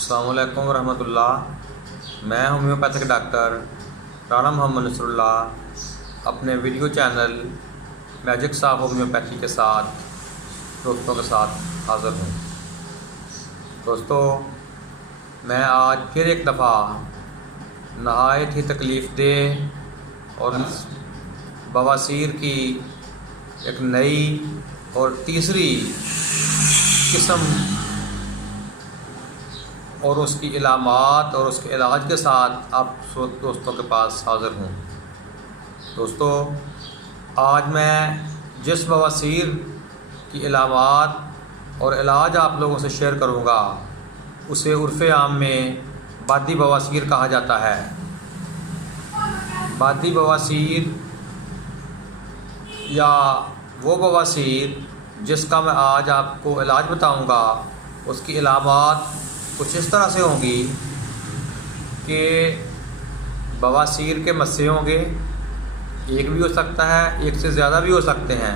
अस्सलाम वालेकुम रहमतुल्लाह। मैं होम्योपैथिक डॉक्टर राना मोहम्मद नसरुल्लाह अपने video channel Magic of Homeopathy के साथ दोस्तों के साथ हाज़िर हूँ। दोस्तों, मैं आज फिर एक दफ़ा नहायत ही तकलीफ़ देह और बवासीर की एक नई और तीसरी किस्म और उसकी इलामात और उसके इलाज के साथ आप दोस्तों के पास हाज़िर हूँ। दोस्तों, आज मैं जिस बवासीर की इलामात और इलाज आप लोगों से शेयर करूँगा उसे उर्फ़ आम में बादी बवासीर कहा जाता है। बादी बवासीर या वो बवासीर जिसका मैं आज आपको इलाज बताऊँगा, उसकी इलामात कुछ इस तरह से होंगी कि बवासीर के मस्से होंगे, एक भी हो सकता है, एक से ज़्यादा भी हो सकते हैं,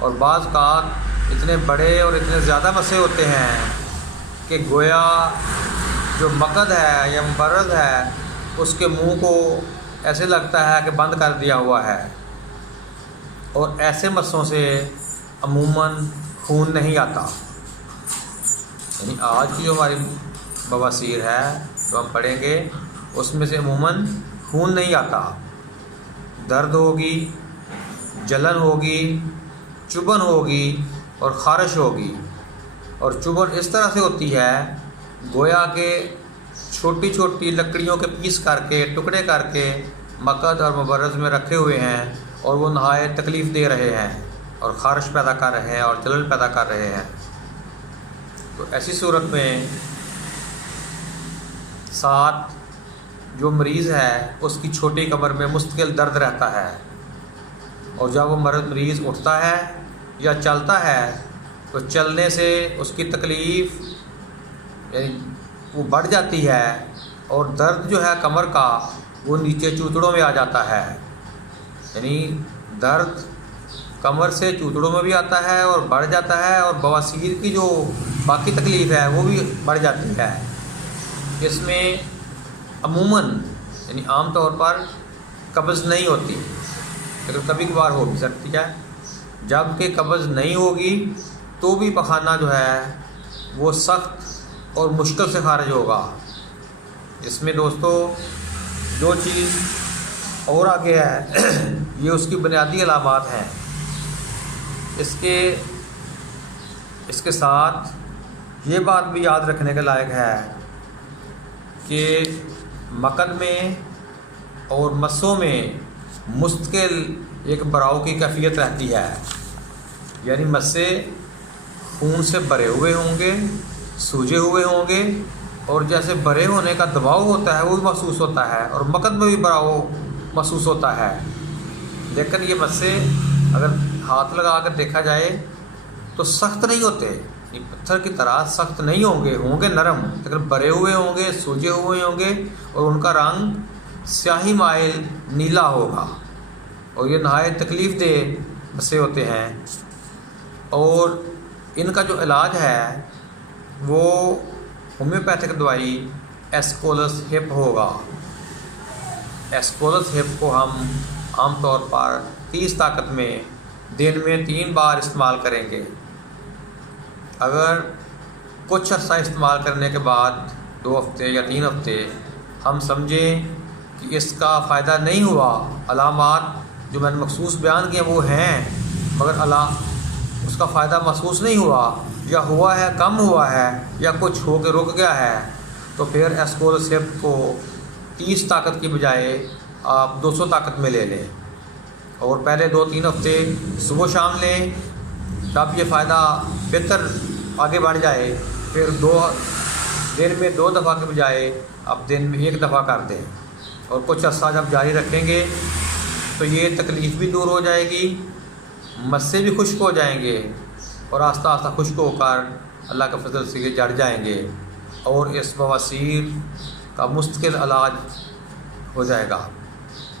और बाज़ का इतने बड़े और इतने ज़्यादा मस्से होते हैं कि गोया जो मकद है या मुबर्रज़ है उसके मुंह को ऐसे लगता है कि बंद कर दिया हुआ है। और ऐसे मस्सों से अमूमन खून नहीं आता। यानी आज की जो हमारी बवासीर है जो हम पढ़ेंगे उसमें से अमूमन खून नहीं आता। दर्द होगी, जलन होगी, चुभन होगी और ख़ारिश होगी। और चुभन इस तरह से होती है गोया के छोटी छोटी लकड़ियों के पीस करके टुकड़े करके मकद और मुबर्रज़ में रखे हुए हैं और वो नहायत तकलीफ़ दे रहे हैं और ख़ारिश पैदा कर रहे हैं और जलन पैदा कर रहे हैं। तो ऐसी सूरत में साथ जो मरीज़ है उसकी छोटी कमर में मुस्तकिल दर्द रहता है, और जब वो मरीज़ उठता है या चलता है तो चलने से उसकी तकलीफ़ यानी वो बढ़ जाती है और दर्द जो है कमर का वो नीचे चूतड़ों में आ जाता है। यानी दर्द कमर से चूतड़ों में भी आता है और बढ़ जाता है, और बवासीर की जो बाकी तकलीफ़ है वो भी बढ़ जाती है। इसमें अमूमन यानी आम तौर पर कब्ज़ नहीं होती, लेकिन कभी कभार हो भी सकती है। जबकि कब्ज़ नहीं होगी तो भी पखाना जो है वो सख्त और मुश्किल से खारिज होगा। इसमें दोस्तों जो चीज़ और आगे है ये उसकी बुनियादी अलामात हैं। इसके साथ ये बात भी याद रखने के लायक है कि मकद में और मस्सों में मुस्तकिल एक बराव की कैफियत रहती है। यानी मस्से खून से भरे हुए होंगे, सूजे हुए होंगे, और जैसे भरे होने का दबाव होता है वो भी महसूस होता है, और मकद में भी बराव महसूस होता है। लेकिन ये मस्से अगर हाथ लगा कर देखा जाए तो सख्त नहीं होते, ये पत्थर की तरह सख्त नहीं होंगे नरम, लेकिन भरे हुए होंगे, सूजे हुए होंगे, और उनका रंग स्याही माइल नीला होगा, और ये नहायत तकलीफ़ देह मस्से होते हैं। और इनका जो इलाज है वो होम्योपैथिक दवाई एस्कोलस हिप होगा। एस्कोलस हिप को हम आम तौर पर 30 ताकत में दिन में 3 बार इस्तेमाल करेंगे। अगर कुछ अर्सा इस्तेमाल करने के बाद 2 हफ्ते या 3 हफ्ते हम समझें कि इसका फ़ायदा नहीं हुआ, अलामात जो मैंने मखसूस बयान किए वो हैं मगर उसका फ़ायदा महसूस नहीं हुआ, या हुआ है कम हुआ है, या कुछ हो के रुक गया है, तो फिर एस्कोलस हिप को 30 ताकत की बजाय आप 200 ताकत में ले लें, और पहले 2-3 हफ्ते सुबह शाम लें। तब ये फ़ायदा बेहतर आगे बढ़ जाए, फिर दिन में 2 दफ़ा के बजाय आप दिन में 1 दफ़ा कर दें, और कुछ अर्सा जब जारी रखेंगे तो ये तकलीफ़ भी दूर हो जाएगी, मस्से भी खुश्क हो जाएंगे, और आस्ता आस्ता खुश्क होकर अल्लाह के फजल से ये जड़ जाएंगे, और इस बवासीर का मुस्तकिल इलाज हो जाएगा।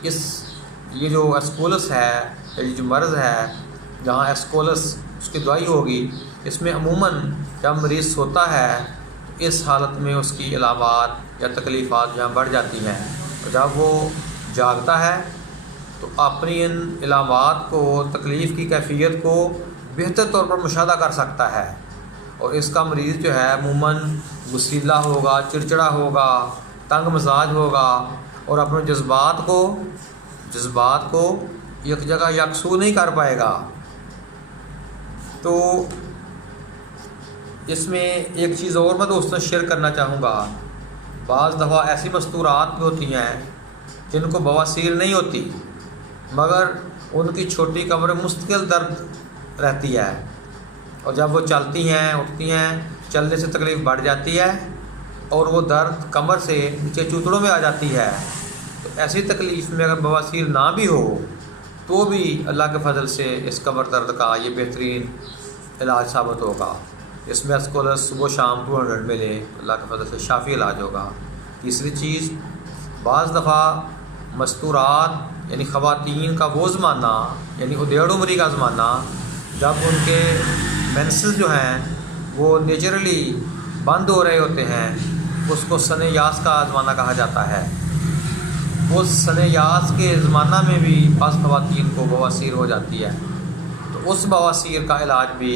ये जो एस्कोलस है, ये जो मर्ज़ है जहाँ एस्कोलस उसकी दवाई होगी, इसमें अमूमन जब मरीज़ सोता है اس حالت میں اس کی علامات یا تکلیفات جہاں بڑھ جاتی ہیں، اور جب وہ جاگتا ہے تو اپنی ان علامات کو، تکلیف کی کیفیت کو بہتر طور پر مشاہدہ کر سکتا ہے، اور اس کا مریض جو ہے عموماً غصیلا ہوگا، چڑچڑا ہوگا، تنگ مزاج ہوگا، اور اپنے جذبات کو ایک جگہ یکسو نہیں کر پائے گا۔ تو اس میں ایک چیز اور میں دوستوں شیئر کرنا چاہوں گا، بعض دفعہ ایسی مستورات بھی ہوتی ہیں جن کو بواسیر نہیں ہوتی، مگر ان کی چھوٹی کمر میں مستقل درد رہتی ہے، اور جب وہ چلتی ہیں، اٹھتی ہیں، چلنے سے تکلیف بڑھ جاتی ہے اور وہ درد کمر سے نیچے چوتڑوں میں آ جاتی ہے۔ تو ایسی تکلیف میں اگر بواسیر نہ بھی ہو تو بھی اللہ کے فضل سے اس کمر درد کا یہ بہترین علاج ثابت ہوگا۔ اس میں اسکولرس صبح شام 200 ملے، اللہ کے فضل سے شافی علاج ہوگا۔ تیسری چیز، بعض دفعہ مستورات یعنی خواتین کا وہ زمانہ، یعنی ادیڑ عمری کا زمانہ، جب ان کے مینسز جو ہیں وہ نیچرلی بند ہو رہے ہوتے ہیں، اس کو سن یاس کا زمانہ کہا جاتا ہے۔ اس سن یاس کے زمانہ میں بھی بعض خواتین کو بواسیر ہو جاتی ہے، تو اس بواسیر کا علاج بھی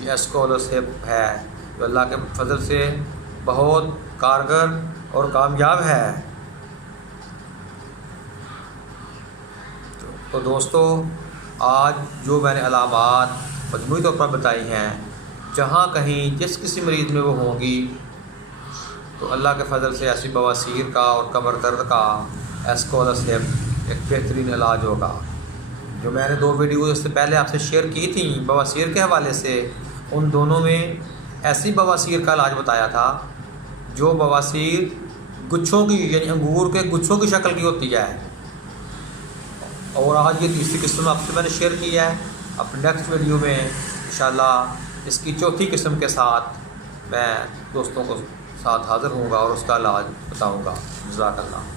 یہ اسکولرشپ ہے، جو اللہ کے فضل سے بہت کارگر اور کامیاب ہے۔ تو دوستو، آج جو میں نے علامات مجموعی طور پر بتائی ہیں، جہاں کہیں جس کسی مریض میں وہ ہوں گی تو اللہ کے فضل سے ایسی بواسیر کا اور کمر درد کا اسکولرشپ ایک بہترین علاج ہوگا۔ جو میں نے 2 ویڈیو اس سے پہلے آپ سے شیئر کی تھیں بواسیر کے حوالے سے، ان دونوں میں ایسی بواسیر کا علاج بتایا تھا جو بواسیر گچھوں کی، یعنی انگور کے گچھوں کی شکل کی ہوتی ہے، اور آج یہ تیسری قسم آپ سے میں نے شیئر کی ہے۔ اپنے نیکسٹ ویڈیو میں انشاءاللہ اس کی چوتھی قسم کے ساتھ میں دوستوں کو ساتھ حاضر ہوں گا اور اس کا علاج بتاؤں گا۔ جزاک اللہ۔